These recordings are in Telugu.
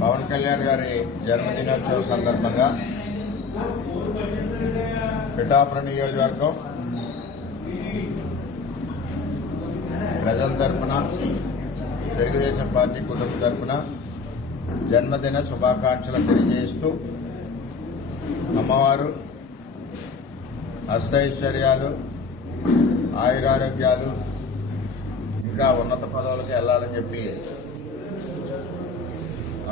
పవన్ కళ్యాణ్ గారి జన్మదినోత్సవం సందర్భంగా పిఠాపురం నియోజకవర్గం ప్రజల తరపున తెలుగుదేశం పార్టీ కుటుంబ తరపున జన్మదిన శుభాకాంక్షలు తెలియజేస్తూ అమ్మవారు అష్టైశ్వర్యాలు ఆయురారోగ్యాలు ఇంకా ఉన్నత పదవులకు వెళ్లాలని చెప్పి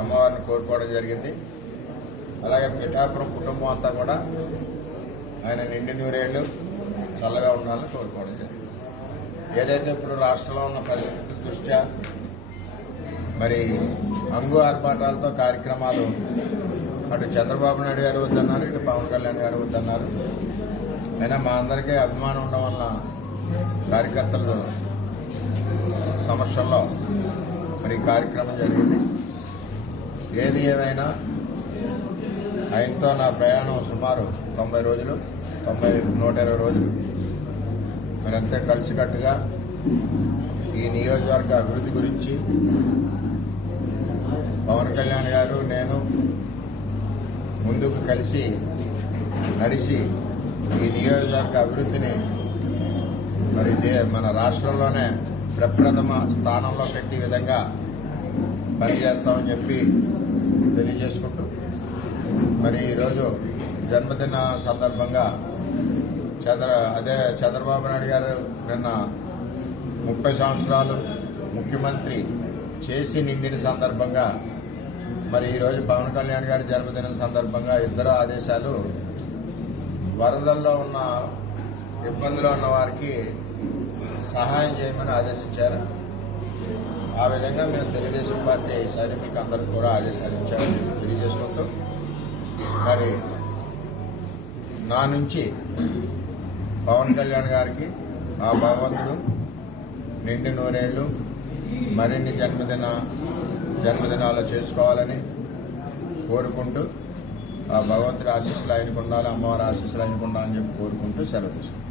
అమ్మవారిని కోరుకోవడం జరిగింది. అలాగే పిఠాపురం కుటుంబం అంతా కూడా ఆయన నిండి నూరేళ్లు చల్లగా ఉండాలని కోరుకోవడం జరిగింది. ఏదైతే ఇప్పుడు రాష్ట్రంలో ఉన్న పరిస్థితుల దృష్ట్యా మరి అంగు ఆర్భాటాలతో కార్యక్రమాలు అటు చంద్రబాబు నాయుడు గారు వద్దన్నారు, ఇటు పవన్ కళ్యాణ్ గారు వద్దన్నారు. అయినా మా అందరికీ అభిమానం ఉండడం వల్ల కార్యకర్తల సమక్షంలో మరి కార్యక్రమం జరిగింది. ఏది ఏమైనా ఆయనతో నా ప్రయాణం సుమారు 90 రోజులు 120 రోజులు మరంతా కలిసికట్టుగా ఈ నియోజకవర్గ అభివృద్ధి గురించి పవన్ కళ్యాణ్ గారు నేను ముందుకు కలిసి నడిచి ఈ నియోజకవర్గ అభివృద్ధిని మరి మన రాష్ట్రంలోనే ప్రప్రథమ స్థానంలో పెట్టే విధంగా పనిచేస్తామని చెప్పి తెలియజేసుకుంటూ మరి ఈరోజు జన్మదిన సందర్భంగా చంద్రబాబు నాయుడు గారు నిన్న 30 సంవత్సరాలు ముఖ్యమంత్రి చేసి నిండిన సందర్భంగా మరి ఈరోజు పవన్ కళ్యాణ్ గారి జన్మదినం సందర్భంగా ఇద్దరు ఆదేశాలు వరదల్లో ఉన్న ఇబ్బందులో ఉన్న వారికి సహాయం చేయమని ఆదేశించారు. ఆ విధంగా మేము తెలుగుదేశం పార్టీ సైనికులకు అందరికీ కూడా ఆదేశాలు ఇచ్చామని తెలియజేసుకుంటూ మరి నా నుంచి పవన్ కళ్యాణ్ గారికి ఆ భగవంతుడు నిండి నూరేళ్లు మరిన్ని జన్మదినాలు చేసుకోవాలని కోరుకుంటూ ఆ భగవంతుడి ఆశీస్సులు ఆయనకు ఉండాలి, అమ్మవారి ఆశీస్సులు ఆయనకు ఉండాలని చెప్పి కోరుకుంటూ సెలవు తీసుకుంటాం.